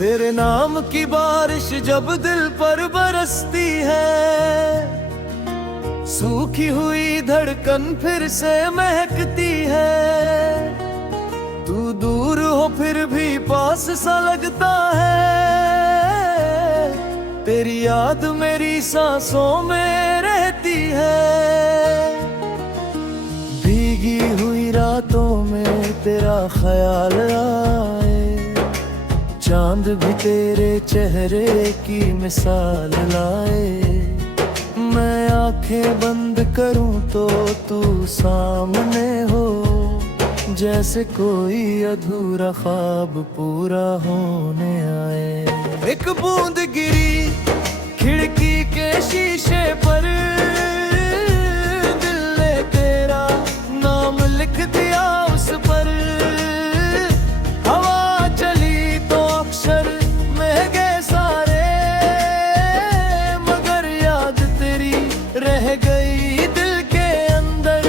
तेरे नाम की बारिश जब दिल पर बरसती है, सूखी हुई धड़कन फिर से महकती है। तू दूर हो फिर भी पास सा लगता है, तेरी याद मेरी सांसों में रहती है। भीगी हुई रातों में तेरा ख्याल आए, चांद भी तेरे चेहरे की मिसाल लाए। मैं आंखें बंद करूं तो तू सामने हो, जैसे कोई अधूरा ख्वाब पूरा होने आए। एक बूंद गिरी खिड़की के शीशे पर, दिल ने तेरा नाम लिख दिया उस पर। हवा चली तो अक्षर महके सारे, मगर याद तेरी रह गई दिल के अंदर।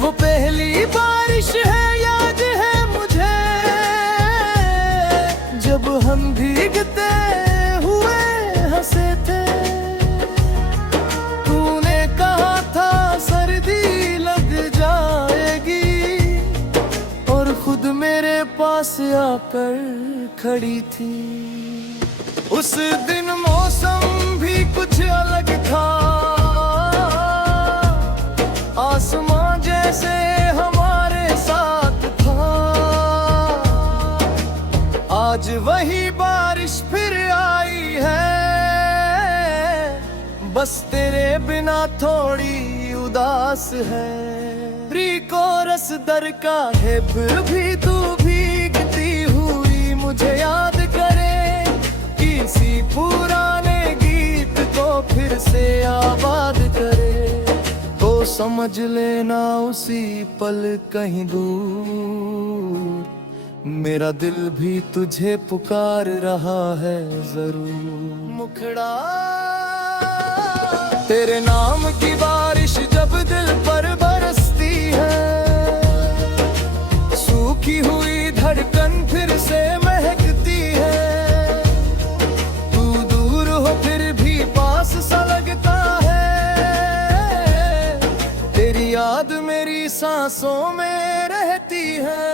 वो पहली बारिश है याद है मुझे, जब हम भीगते हुए हंसे थे। तूने कहा था सर्दी लग जाएगी, और खुद मेरे पास आकर खड़ी थी। उस दिन मौसम भी कुछ अलग था, आसमां जैसे हमारे साथ था। आज वही बारिश फिर आई है, बस तेरे बिना थोड़ी उदास है। रिको रस दर का है फिर भी तू भीगती हुई मुझे याद करे। किसी पुराने गीत को फिर से आबाद करे, तो समझ लेना उसी पल कहीं दूर मेरा दिल भी तुझे पुकार रहा है जरूर। मुखड़ा तेरे नाम की बारिश जब दिल पर बरसती है, सूखी हुई धड़कन फिर से महकती है। तू दूर हो फिर भी पास सा लगता है, तेरी याद मेरी सांसों में रहती है।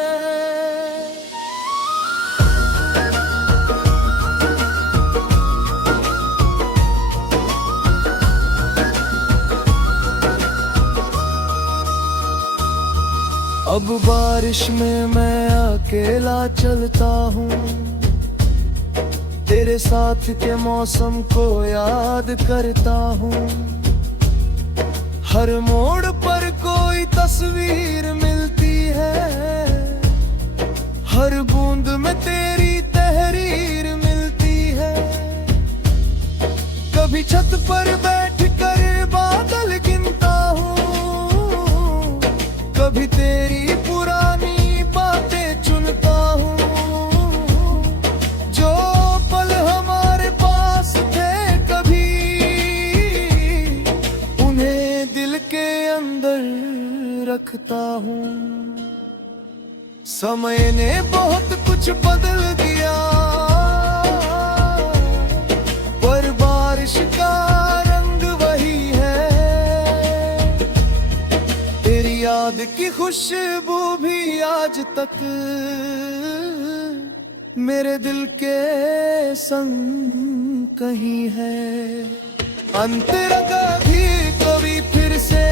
अब बारिश में मैं अकेला चलता हूँ, तेरे साथ के मौसम को याद करता हूँ। हर मोड़ पर कोई तस्वीर मिलती है, हर बूंद में तेरी तहरीर मिलती है। कभी छत पर बैठ कर बादल गिनता हूँ, कभी तेरी पुरानी बातें चुनता हूँ। जो पल हमारे पास थे कभी, उन्हें दिल के अंदर रखता हूँ। समय ने बहुत कुछ बदल दिया, पर बारिश का रंग वही है। तेरी याद की खुशबू भी आज तक मेरे दिल के संग कहीं है। अंतरा कभी फिर से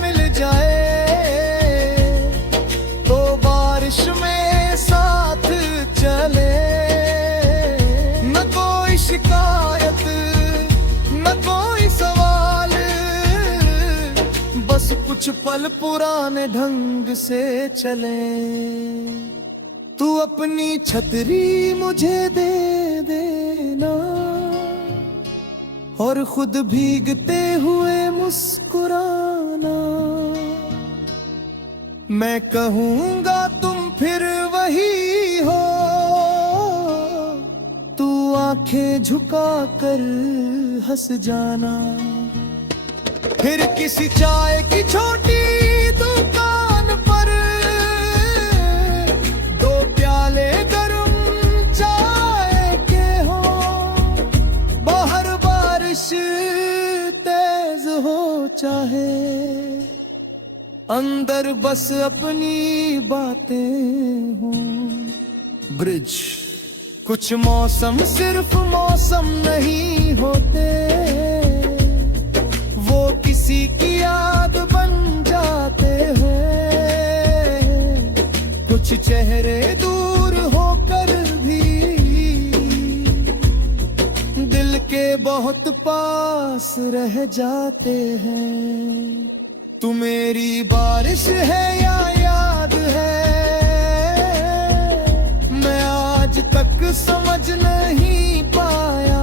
मिल जाए, तो बारिश में साथ चले। न कोई शिकायत न कोई सवाल, बस कुछ पल पुराने ढंग से चले। तू अपनी छतरी मुझे दे देना, और खुद भीगते हुए मुस्कुराना। मैं कहूँगा तुम फिर वही हो, तू आंखें झुका कर हंस जाना। फिर किसी चाय की छोटी दुकान पर दो प्याले गरम अंदर बस अपनी बातें हों। ब्रिज। कुछ मौसम सिर्फ मौसम नहीं होते, वो किसी की याद बन जाते हैं। कुछ चेहरे दूर होकर भी दिल के बहुत पास रह जाते हैं। तू मेरी बारिश है या याद है, मैं आज तक समझ नहीं पाया।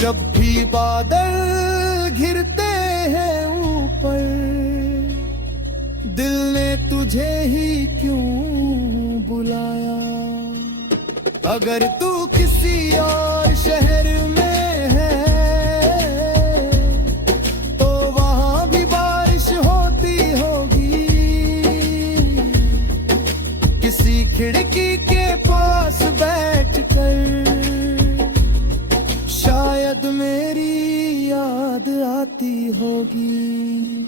जब भी बादल घिरते हैं ऊपर, दिल ने तुझे ही क्यों बुलाया। अगर तू किसी और शहर में है तो वहां भी बारिश होती होगी। किसी खिड़की के पास बैठकर शायद मेरी याद आती होगी।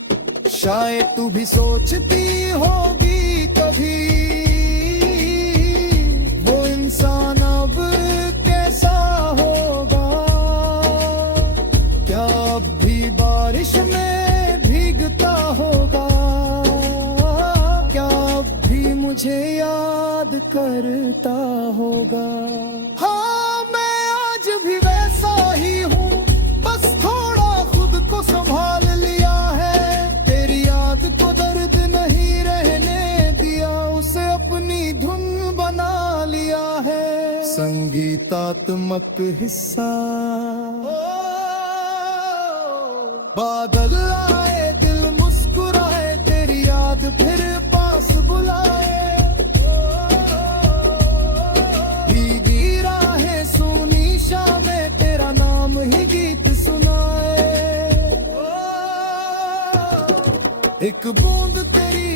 शायद तू भी सोचती होगी कभी, वो इंसान अब कैसा होगा। क्या अब भी बारिश में भीगता होगा, क्या अब भी मुझे याद करता होगा। हाँ, मैं आज भी वैसा ही हूँ, बस थोड़ा खुद को संभाल लिया है। तेरी याद को दर्द नहीं रहने दिया, उसे अपनी धुन बना लिया है। संगीतात्मक हिस्सा। बादल आए, दिल मुस्कुराए, तेरी याद फिर पास बुलाए। भीगी राहें सुनी शामें, तेरा नाम ही गीत सुनाए। एक बूंद तेरी